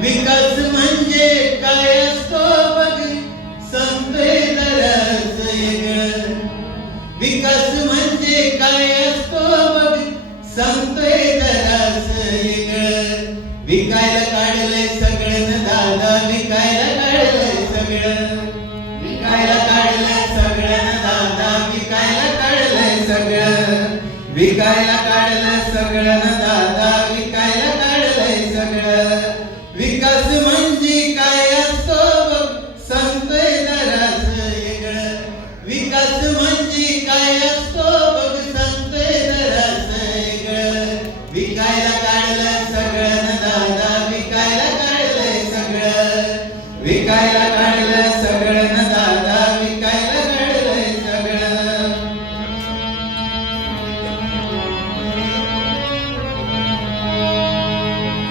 विकास म्हणजे काय असतो बघ सांगतोय जरासं वेगळं. विकास म्हणजे काय असतो बघ सांगतोय जरासं वेगळं. विकायला काढलंय सगळं न दादा, विकायला काढलंय सगळं. विकायला काढलंय सगळं न दादा, विकायला काढलंय सगळं. विकायला काढलंय सगळं न दादा, विकायला काढलंय सगळं. विकास म्हणजे काय असतो बघ सांगतोय जरासं वेगळं. विकास म्हणजे काय असतो बघ सांगतोय जरासं वेगळं. विकायला काढलंय सगळं न दादा, विकायला काढलंय सगळं. विकायला काढलंय सगळं न दादा, विकायला काढलंय सगळं.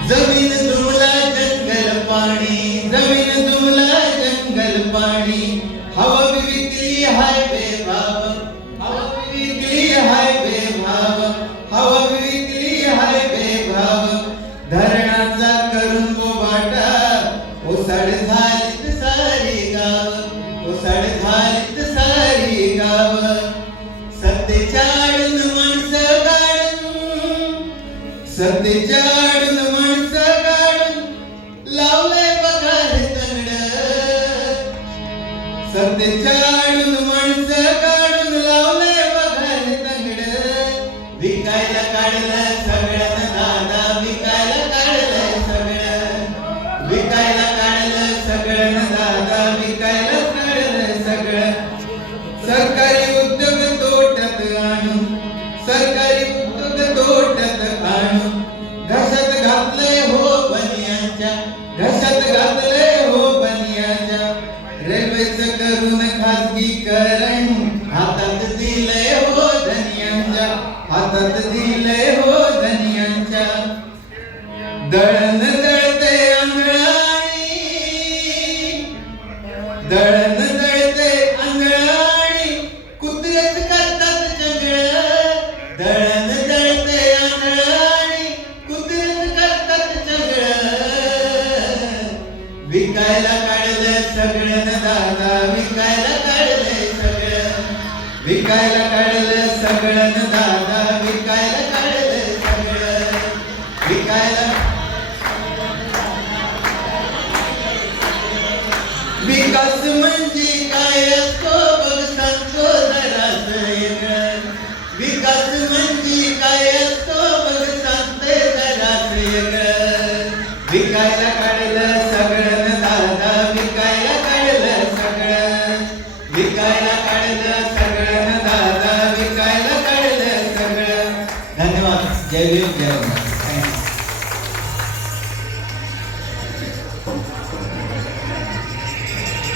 जमीन तुमला जंगल पाणी, जमीन तुमला जंगल पाणी. हवा विकली हाय बेभाव, हवा विकली हाय बेभाव. हवा विकली हाय बेभाव. धरणाचा करून बोबाटा, ओसाड झालीत सारी गाव, ओसाड झालीत सारी गाव. सत्तेच्या आडून माणसं गाडून, सत्तेच्या आडून माणसं गाडून लावलंय बघा हे तंगड. सत्तेच्या आडून माणसं गाडून लावलंय बघा हे तंगड. विकायला काढलंय सगळं न दादा, विकायला काढलंय सगळं. विकायला काढलंय सगळं न दादा, विकायला काढलंय सगळं. सरकारी उद्योग तोट्यात आणून, सरकारी उद्योग तोट्यात आणून घशात घातलंय हो बनियांच्या, घशात घातलंय हो बनियांच्या. रेल्वेचं करून खाजगीकरण हातात दिलंय हो धनियांच्या, हातात दिलंय हो धनियांच्या. दळण दळते आंधळाणी, दळण दळते आंधळाणी, कुत्रेच करतात चंगळ. दळण दळते आंधळाणी, कुत्रेच करतात चंगळ. विकायला काढलंय सगळं न दादा, विकायला काढलंय सगळं. विकायला काढलंय सगळं न दादा, विकायला काढलंय सगळं. विकायला विकास म्हणजे काय असतो बघ सांगतो जरासं वेगळं. विकास म्हणजे काय असतो बघ सांगतोय जरासं वेगळं. विकायला काढलं सगळं न दादा, विकायला काढलं सगळं. विकायला काढलं सगळं न दादा, विकायला काढलं सगळं. धन्यवाद. जय भीम, जय भारत.